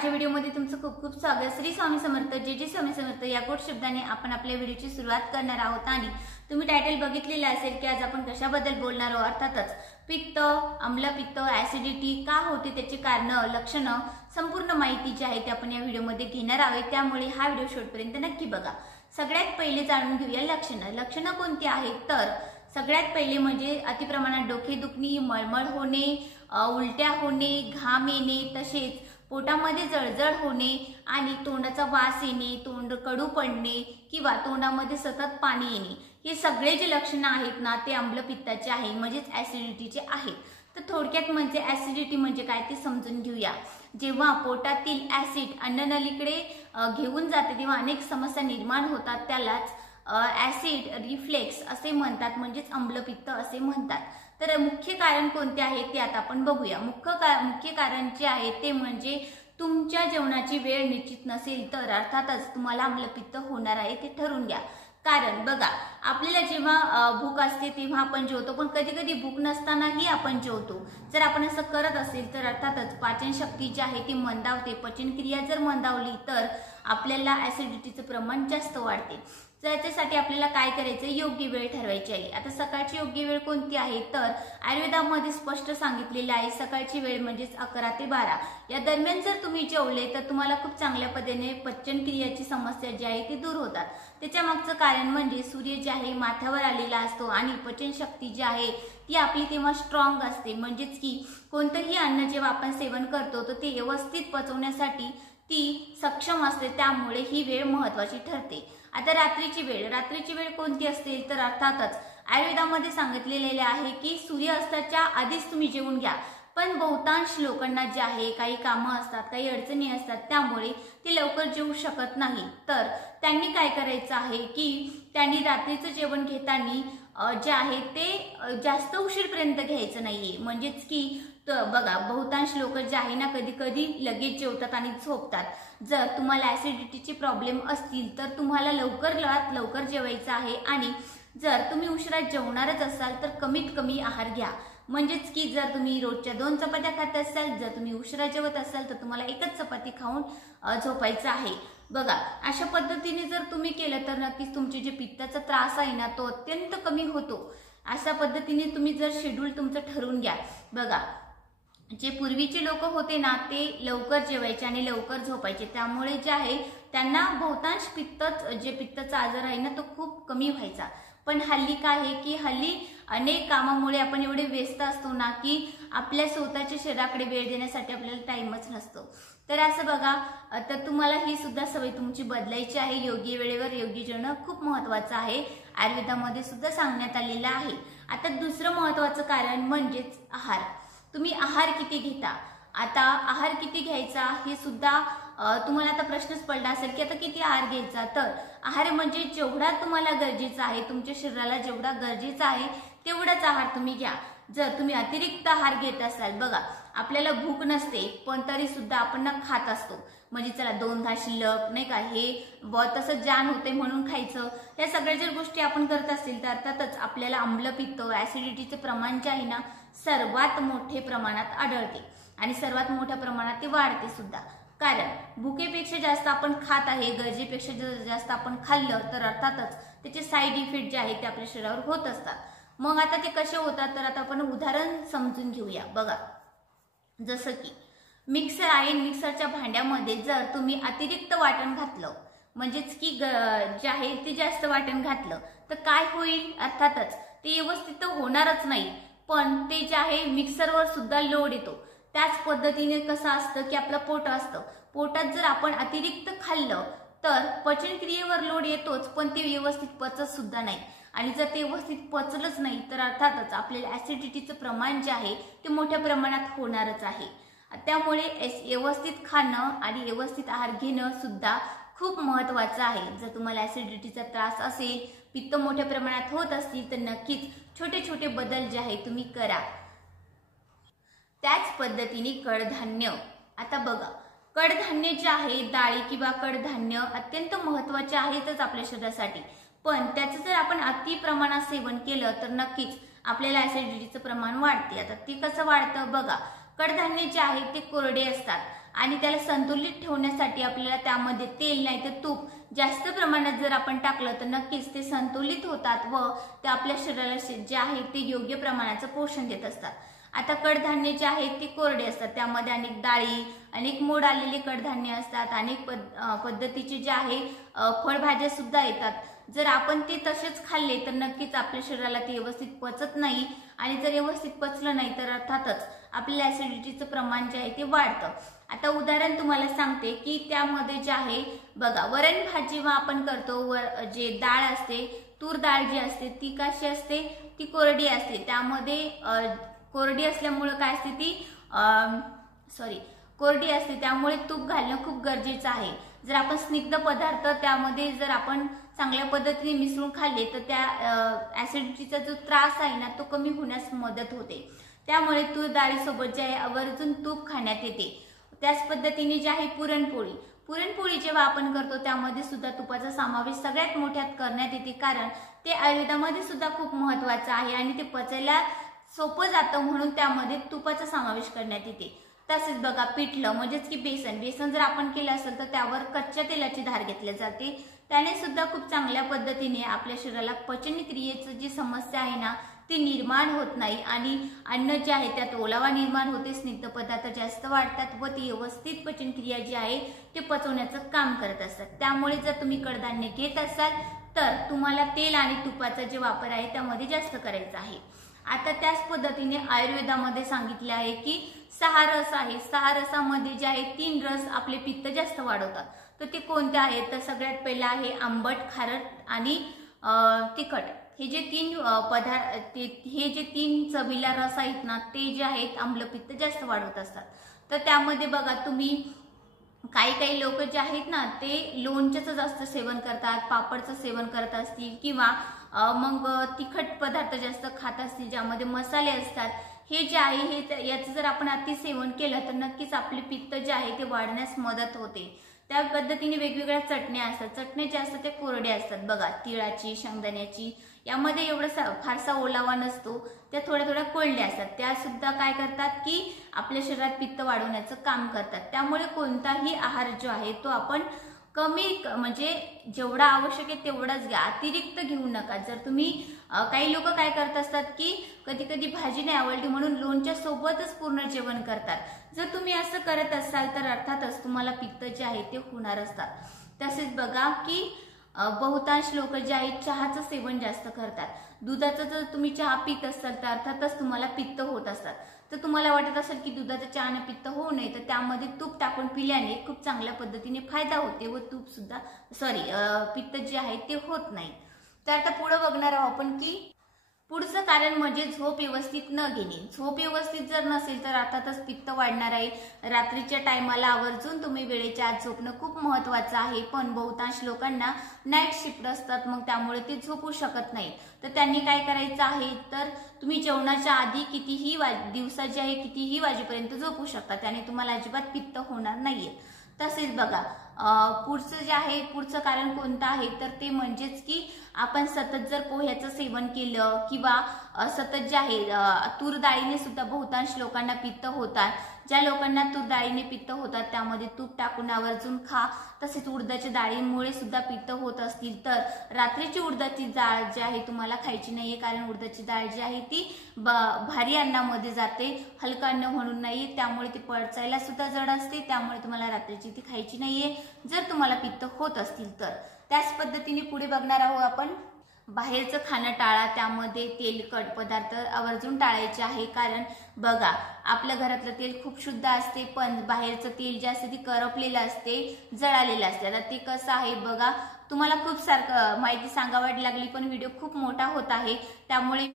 माझ्या व्हिडिओमध्ये तुमचं खूप खूप स्वागत। श्री स्वामी समर्थ, जे स्वामी समर्थ या गोड शब्दाने आपण आपल्या व्हिडिओची सुरुवात करणार आहोत। आणि तुम्ही टायटल बघितलेलं असेल की आज आपण कशाबद्दल बोलणार आहोत। अर्थातच पित्त, आम्लपित्त, ऍसिडिटी का होते, त्याची कारणं, लक्षणं, संपूर्ण माहिती जी आहे ती आपण या व्हिडिओमध्ये घेणार आहोत। त्यामुळे हा व्हिडिओ शेवटपर्यंत नक्की बघा। सगळ्यात पहिले जाणून घेऊया लक्षणं। लक्षणं कोणती आहेत तर सगळ्यात पहिले म्हणजे अतिप्रमाणात डोकेदुखी, मळमळ होणे, उलट्या होणे, घाम येणे, तसेच पोटामध्ये जळजळ होणे आणि तोंडाचा वास येणे, तोंड कडू पडणे किंवा तोंडामध्ये सतत पाणी येणे, हे सगळे जे लक्षणं आहेत ना ते आम्लपित्ताचे आहे, म्हणजेच ऍसिडिटीचे आहेत। तर थोडक्यात म्हणजे ऍसिडिटी म्हणजे काय ते समजून घेऊया। जेव्हा पोटातील ऍसिड अन्ननलीकडे घेऊन जाते तेव्हा अनेक समस्या निर्माण होतात, त्यालाच ऍसिड रिफ्लेक्स असे म्हणतात, म्हणजेच आम्लपित्त असे म्हणतात। तर मुख्य कारण कोणते आहे ते आता आपण बघूया। मुख्य कारण जे आहे ते म्हणजे तुमच्या जेवणाची वेळ निश्चित नसेल तर अर्थातच तुम्हाला आम्लपित्त होणार आहे ते ठरवून घ्या। कारण बघा, आपल्याला जेव्हा भूक असते तेव्हा आपण जेवतो, पण कधी कधी भूक नसतानाही आपण जेवतो। जर आपण असं करत असेल तर अर्थातच पाचन शक्ती जी आहे ती मंदावते। पचनक्रिया जर मंदावली तर आपल्याला ऍसिडिटीचं प्रमाण जास्त वाढते। त्याच्यासाठी आपल्याला काय करायचं, योग्य वेळ ठरवायची आहे। आता सकाळची योग्य वेळ कोणती आहे तर आयुर्वेदामध्ये स्पष्ट सांगितलेलं आहे, सकाळची वेळ म्हणजेच 11 ते 12 या दरम्यान जर तुम्ही जेवले तर तुम्हाला खूप चांगल्या पद्धतीने पचनक्रियाची समस्या जी आहे ती दूर होतात। त्याच्या मागचं कारण म्हणजे सूर्य जे आहे माथ्यावर आलेला असतो आणि पचनशक्ती जी आहे ती आपली तेव्हा स्ट्रॉंग असते, म्हणजेच की कोणतंही अन्न जेव्हा आपण सेवन करतो तर ते व्यवस्थित पचवण्यासाठी ती सक्षम असते, त्यामुळे ही वेळ महत्त्वाची ठरते। आता रात्रीची वेळ कोणती असते तर अर्थातच आयुर्वेदामध्ये सांगितलेले आहे की सूर्यास्ताच्या आधीच तुम्ही जेवून घ्या। पण बहुतांश लोकांना जे आहे काही कामं असतात, काही अडचणी असतात, त्यामुळे ते लवकर जेवू शकत नाही। तर त्यांनी काय करायचं आहे की त्यांनी रात्रीचं जेवण घेताना जे आहे ते जास्त उशीरपर्यंत घ्यायचं नाहीये, म्हणजेच की बघा बहुतांश लोक जे आहे ना कधी कधी लगेच जेवतात आणि झोपतात। जर तुम्हाला ऍसिडिटीचे प्रॉब्लेम असतील तर तुम्हाला लवकर जेवायचं आहे आणि जर तुम्ही उशिरा जेवणारच असाल तर कमीत कमी आहार घ्या। म्हणजेच की जर तुम्ही रोजच्या 2 चपात्या खात असाल, जर तुम्ही उशिरा जेवत असाल तर तुम्हाला एकच चपाती खाऊन झोपायचं आहे। बघा, अशा पद्धतीने जर तुम्ही केलं तर नक्कीच तुमचे जे पित्ताचा त्रास आहे ना तो अत्यंत कमी होतो। अशा पद्धतीने तुम्ही जर शेड्यूल तुमचं ठरवून घ्या। बघा, जे पूर्वीचे लोक होते ना ते लवकर जेवायचे आणि लवकर झोपायचे, त्यामुळे जे आहे त्यांना बहुतांश पित्ताचा आजार आहे ना तो खूप कमी व्हायचा। पण हल्ली काय आहे की हल्ली अनेक कामामुळे आपण एवढे व्यस्त असतो ना की आपल्या स्वतःच्या शरीराकडे वेळ देण्यासाठी आपल्याला टाइमच नसतो। तर असं बघा, तर तुम्हाला ही सुद्धा सवय तुमची बदलायची आहे। योग्य वेळेवर योग्य जेवण खूप महत्त्वाचं आहे, आयुर्वेदामध्ये सुद्धा सांगण्यात आलेलं आहे। आता दुसरं महत्त्वाचं कारण म्हणजेच आहार। तुम्ही आहार किती घेता। आता आहार किती घ्यायचा हे सुद्धा तुम्हाला आता प्रश्नच पडला असेल की आता किती आहार घ्यायचा। तर आहार म्हणजे जेवढा तुम्हाला गरजेचा आहे, तुमच्या शरीराला जेवढा गरजेचा आहे तेवढाच आहार तुम्ही घ्या। जर तुम्ही अतिरिक्त आहार घेत असाल, बघा आपल्याला भूक नसते पण तरी सुद्धा आपण ना खात असतो, म्हणजे चला 2 घास शिल्लक नाही का, हे तसं जान होते म्हणून खायचं। या सगळ्या जर गोष्टी आपण करत असेल तर अर्थातच आपल्याला आम्लपित्त, ऍसिडिटीचे प्रमाण जे आहे ना सर्वात मोठे प्रमाणात आढळते आणि सर्वात मोठ्या प्रमाणात ते वाढते सुद्धा। कारण भुकेपेक्षा जास्त आपण खात आहे, गरजेपेक्षा जास्त आपण खाल्लं तर अर्थातच त्याचे साईड इफेक्ट जे आहे ते आपल्या शरीरावर होत असतात। मग आता ते कसे होतात तर आता आपण उदाहरण समजून घेऊया। बघा, जसं की मिक्सर आहे, मिक्सरच्या भांड्यामध्ये जर तुम्ही अतिरिक्त वाटण घातलं, म्हणजेच की जे आहे ते जास्त वाटण घातलं तर काय होईल, अर्थातच ते व्यवस्थित होणारच नाही, पण ते जे आहे मिक्सरवर सुद्धा लोड येतो। त्याच पद्धतीने कसं असतं की आपलं पोट असतं, पोटात जर आपण अतिरिक्त खाल्लं तर पचनक्रियेवर लोड येतोच, पण ते व्यवस्थित पचत सुद्धा नाही। आणि जर ते व्यवस्थित पचलंच नाही तर अर्थातच आपल्याला ऍसिडिटीचं प्रमाण जे आहे ते मोठ्या प्रमाणात होणारच आहे। त्यामुळे व्यवस्थित खाणं आणि व्यवस्थित आहार घेणं सुद्धा खूप महत्त्वाचं आहे। जर तुम्हाला ऍसिडिटीचा त्रास असेल, पित्त मोठ्या प्रमाणात होत असतील तर नक्कीच छोटे छोटे बदल जे आहे तुम्ही करा। त्याच पद्धतीने कडधान्य। आता बघा, कडधान्य जे आहे, डाळी किंवा कडधान्य अत्यंत महत्त्वाचे आहेतच आपल्या शरीरासाठी, पण त्याचं जर आपण अति प्रमाणात सेवन केलं तर नक्कीच आपल्याला ऍसिडिटीचं प्रमाण वाढते। आता ते कसं वाढतं बघा, कडधान्य जे आहे ते कोरडे असतात आणि त्याला संतुलित ठेवण्यासाठी आपल्याला त्यामध्ये तेल नाही तर तूप जास्त प्रमाणात जर आपण टाकलं तर नक्कीच ते संतुलित होतात व ते आपल्या शरीराला जे आहे ते योग्य प्रमाणाचं पोषण देत असतात। आता कडधान्य जे आहेत ते कोरडे असतात, त्यामध्ये अनेक डाळी, अनेक मोड आलेले कडधान्य असतात, अनेक पद्धतीचे जे आहे फळभाज्या सुद्धा येतात। जर आपण ते तसेच खाल्ले तर नक्कीच आपल्या शरीराला ते व्यवस्थित पचत नाही आणि जर व्यवस्थित पचलं नाही तर अर्थातच आपल्या ऍसिडिटीचं प्रमाण जे आहे ते वाढतं। आता उदाहरण तुम्हाला सांगते की त्यामध्ये जे आहे बघा, वरण भात जेव्हा आपण करतो जे डाळ असते, तूर डाळ जी असते ती कशी असते, ती कोरडी असते। त्यामध्ये कोरडी असल्यामुळे काय असते ती कोरडी असते, त्यामुळे तूप घालणं खूप गरजेचं आहे। जर आपण स्निग्ध पदार्थ त्यामध्ये जर आपण चांगल्या पद्धतीने मिसळून खाल्ले तर त्या ऍसिडिटीचा जो त्रास आहे ना तो कमी होण्यास मदत होते। त्यामुळे तूर डाळीसोबत जे आहे आवर्जून तूप खाण्यात येते। त्याच पद्धतीने जे आहे पुरणपोळी जेव्हा आपण करतो त्यामध्ये सुद्धा तुपाचा समावेश सगळ्यात मोठ्यात करण्यात येते, कारण ते आयुर्वेदामध्ये सुद्धा खूप महत्त्वाचं आहे आणि ते पचायला सोपं जातं म्हणून त्यामध्ये तुपाचा समावेश करण्यात येते। तसेच बघा, पिठलं म्हणजेच की बेसन जर आपण केलं असेल तर त्यावर कच्च्या तेलाची धार घेतली जाते, त्याने सुद्धा खूप चांगल्या पद्धतीने आपल्या शरीराला पचन क्रियेची जी समस्या आहे ना ती निर्माण होत नाही आणि अन्न जे आहे त्यात ओलावा निर्माण होते, स्निग्ध पदार्थ जास्त वाढतात व ती व्यवस्थित पचन क्रिया जी आहे ते पचवण्याचं काम करत असतात। त्यामुळे जर तुम्ही कडधान्य घेत असाल तर तुम्हाला तेल आणि तुपाचा जे वापर आहे त्यामध्ये जास्त करायचा आहे। आता त्याच पद्धतीने आयुर्वेदामध्ये सांगितले आहे की 6 रस आहे, 6 रसामध्ये जे आहे 3 रस आपले पित्त जास्त वाढवतात। तर ते कोणते आहेत, तर सगळ्यात पहिला आहे आंबट, खारट आणि तिखट। हे जे 3 पदार्थ हे जे 3 चवीला रस आहेत ना ते जे आहेत आम्लपित्त जास्त वाढवत असतात। तर त्यामध्ये बघा, तुम्ही काही लोक जे आहेत ना ते लोणच्याचं जास्त सेवन करतात, पापडचं सेवन करत असतील किंवा मग तिखट पदार्थ जास्त खात असतील ज्यामध्ये मसाले असतात। हे जे आहे हे याचं जर आपण अति सेवन केलं तर नक्कीच आपले पित्त जे आहे ते वाढण्यास मदत होते। त्या पद्धतीने वेगवेगळ्या चटण्या असतात, चटण्या ज्या असतात त्या कोरड्या असतात बघा, तिळाची, शेंगदाण्याची, यामध्ये एवढं फारसा ओलावा नसतो, त्या थोड्या कोरड्या असतात, त्या सुद्धा काय करतात की आपल्या शरीरात पित्त वाढवण्याचं काम करतात। त्यामुळे कोणताही आहार जो आहे तो आपण कमी म्हणजे जेवढा आवश्यक आहे तेवढाच घ्या, अतिरिक्त घेऊ नका। जर तुम्ही काही लोक काय करत असतात की कधी भाजी नाही आवडली म्हणून लोणच्या सोबतच पूर्ण जेवण करतात। जर तुम्ही असं करत असाल तर अर्थातच तुम्हाला पित्त जे आहे ते होणार असतात। तसेच बघा की बहुतांश लोक जे आहेत चहाचं सेवन जास्त करतात। दुधाचा जर तुम्ही चहा पित असाल तर अर्थातच तुम्हाला पित्त होत असतात। तर तुम्हाला वाटत असेल की दुधाचा चहाने पित्त होऊ नये तर त्यामध्ये तूप टाकून पिल्याने खूप चांगल्या पद्धतीने फायदा होते व तूप सुद्धा पित्त जे आहे ते होत नाही। तर आता पुढे बघणार आहोत आपण की पुढचं कारण म्हणजे झोप व्यवस्थित न घेणे। झोप व्यवस्थित जर नसेल तर अर्थातच पित्त वाढणार आहे। रात्रीच्या टायमाला आवर्जून तुम्ही वेळेच्या आत झोपणं खूप महत्त्वाचं आहे, पण बहुतांश लोकांना नाईट शिफ्ट असतात मग त्यामुळे ते झोपू शकत नाही। तर त्यांनी काय करायचं आहे, तर तुम्ही जेवणाच्या आधी दिवसा जे आहे कितीही वाजेपर्यंत झोपू शकता, त्याने तुम्हाला अजिबात पित्त होणार नाहीये। तसेच बघा, पुढचं जे आहे पुढचं कारण कोणतं आहे तर ते म्हणजेच की आपण सतत जर पोह्याचं सेवन केलं किंवा सतत जे आहे तूर डाळीने सुद्धा बहुतांश लोकांना पित्त होतात। ज्या लोकांना तूर डाळीने पित्त होतात त्यामध्ये तूप टाकून आवर्जून खा। तसेच उडदाच्या डाळीमुळे सुद्धा पित्त होत असतील तर रात्रीची उडदाची डाळ जी आहे तुम्हाला खायची नाहीये, कारण उडदाची डाळ जी आहे ती भारी अन्नामध्ये जाते, हलका अन्न म्हणून नाही, त्यामुळे ती पचायला सुद्धा जड असते, त्यामुळे तुम्हाला रात्रीची ती खायची नाहीये जर तुम्हाला पित्त होत असतील तर। त्याच पद्धतीने पुढे बघणार आहोत आपण बाहेरचं खाणं टाळा, त्यामध्ये तेलकट पदार्थ आवर्जून टाळायचे आहे। कारण बघा, आपल्या घरातलं तेल खूप शुद्ध असते पण बाहेरचं तेल जे असते ते करपलेलं असते, जळालेलं असते। आता ते कसं आहे बघा, तुम्हाला खूप सारखं माहिती सांगावी लागली पण व्हिडिओ खूप मोठा होत आहे, त्यामुळे